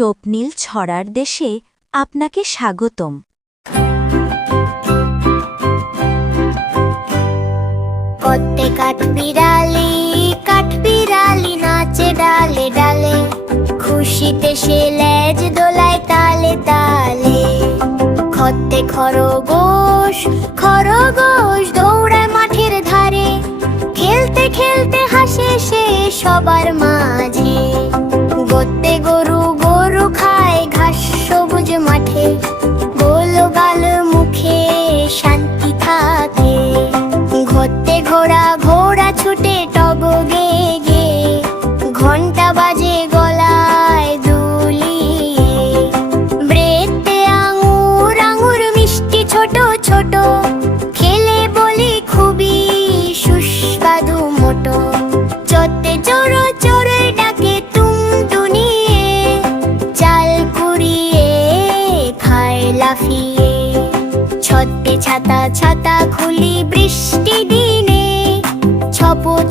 স্বপ্নীল ছড়ার দেশে আপনাকে স্বাগতম। কত্তে কাঠবিড়ালি নাচে ডালে ডালে, খুশিতে সে লেজ দোলায় তালে তালে। খত্তে খরগোশ দৌড়ায় মাঠের ধারে, খেলতে খেলতে হাসে সে সবার মাঝে। গত্তে গরু খায় ঘাস সবুজ মাঠে, গোলো গাল মুখে শান্তি থাকে। ঘত্তে ঘোড়া ছুটে টগগে গে, ঘন্টা বাজে গলায় দুলিয়ে। ব্রেতে আঙুর মিষ্টি ছোট ছোট, খেলে বলি খুবই সুস্বাদু মোটো। চতে চোরের ডাকে টুনটুনিয়ে, চাল কুড়িয়ে খায় লাফিয়ে। ছত্তে ছাতা খুলি বৃষ্টি দিনে,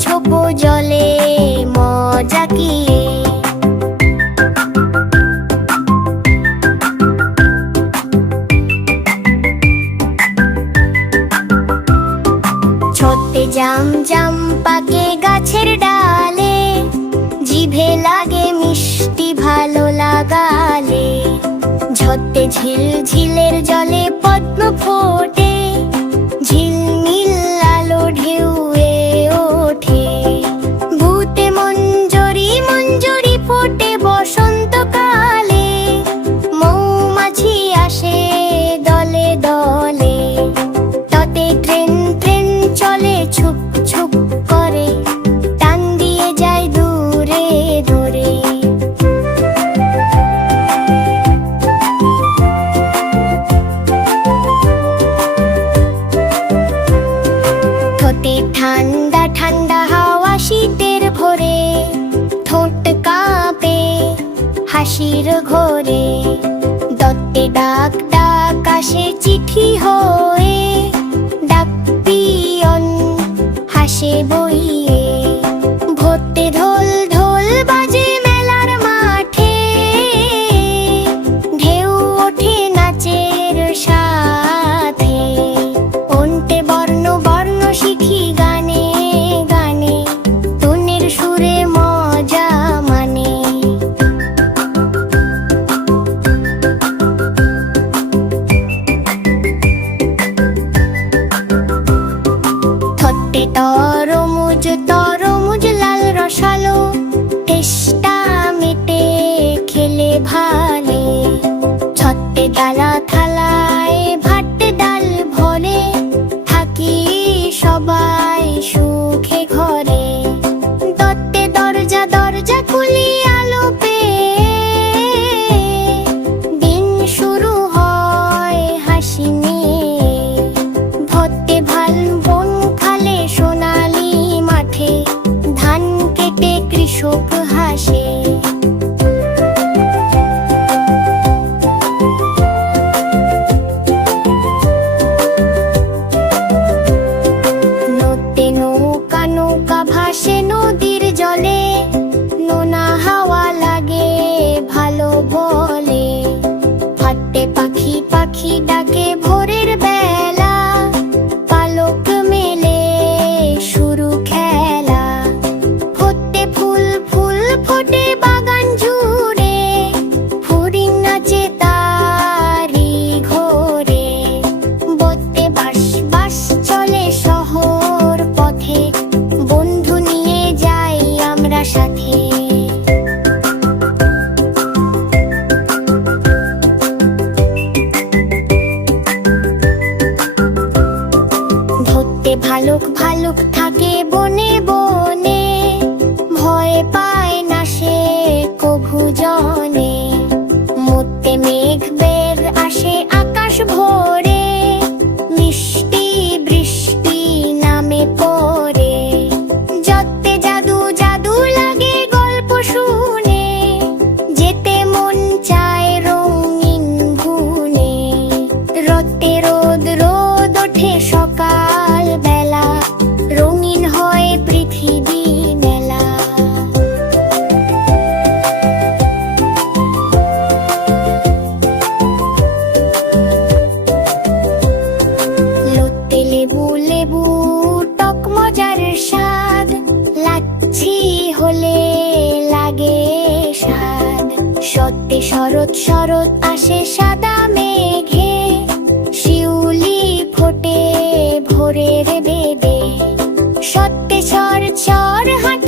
ছোপো জলে মজা কিয়ে। ছত্তে জাম পাকে গাছের ডালে, জিভে লাগে মিষ্টি ভালো লাগালে। ঝত্তে ঝিলের জলে পদ্ম ফোটে, ঝিলমিল আলো ঢেউয়ে ওঠে। ভূতে মঞ্জরি ফোটে বসন্তকালে, মৌমাছি আসে দলে দলে। ততে ট্রেন চলে ছুপ করে, টান দিয়ে যায় দূরে দূরে। ঠোঁটে ঠান্ডা হাওয়া শীতের ভোরে, ঠোঁট কাঁপে হাসির ঘোরে। দত্তে ডাক আসে চিঠি হয়ে, ডাক পিয়ন হাসে বইয়ে। ভোরতে ঢোল বাজে মেলার মাঠে, ঢেউ ওঠে নাচের সাথে। অন্তে বর্ণ শিখি গানে গানে, টুনের সুরে মজা মানে। থত্তে তরমুজ লাল রসালো, তেষ্টা মেটে খেলে ভালে। ছত্তে ডালা থালায় ভাত ডাল ভরে, থাকি সবাই সুখে ঘরে। দত্তে দরজা খুলি আলো পেয়ে, দিন শুরু হয় হাসি নিয়ে। ভত্তে বন খালে সোনালি মাঠে, ধান কেটে কৃষক হাসে। নদে নৌকা ভাসে নদীর জলে, নোনা হাওয়া লাগে ভালো বলে। ফাটে পাখি ডাকে ভোরের বেলা, পালক মেলে শুরু খেলা। ফোটে ফুল ফোটে বাগান জুড়ে, ফড়িং নাচে তারি ঘোরে। বত্তে বাস চলে শহর পথে, বন্ধু নিয়ে যাই আমরা সাথে। ধরতে ভালুক থাকে বনে বনে, ভয় পায় না সে কভু জনে। মরতে মেঘ বের আসে আকাশ ভরে, মিষ্টি বৃষ্টি নামে পড়ে। যত্তে জাদু লাগে গল্প শুনে, যেতে মন চায় রঙিন গুনে। রত্তে রোদ ওঠে সকাল বেলা, রঙিন হয় পৃথিবী মেলা। সত্যে শরৎ শরৎ আসে সাদা মেঘে, শিউলি ফোটে ভোরের বেদে। সত্যে ঝড় ঝড় হাঁটে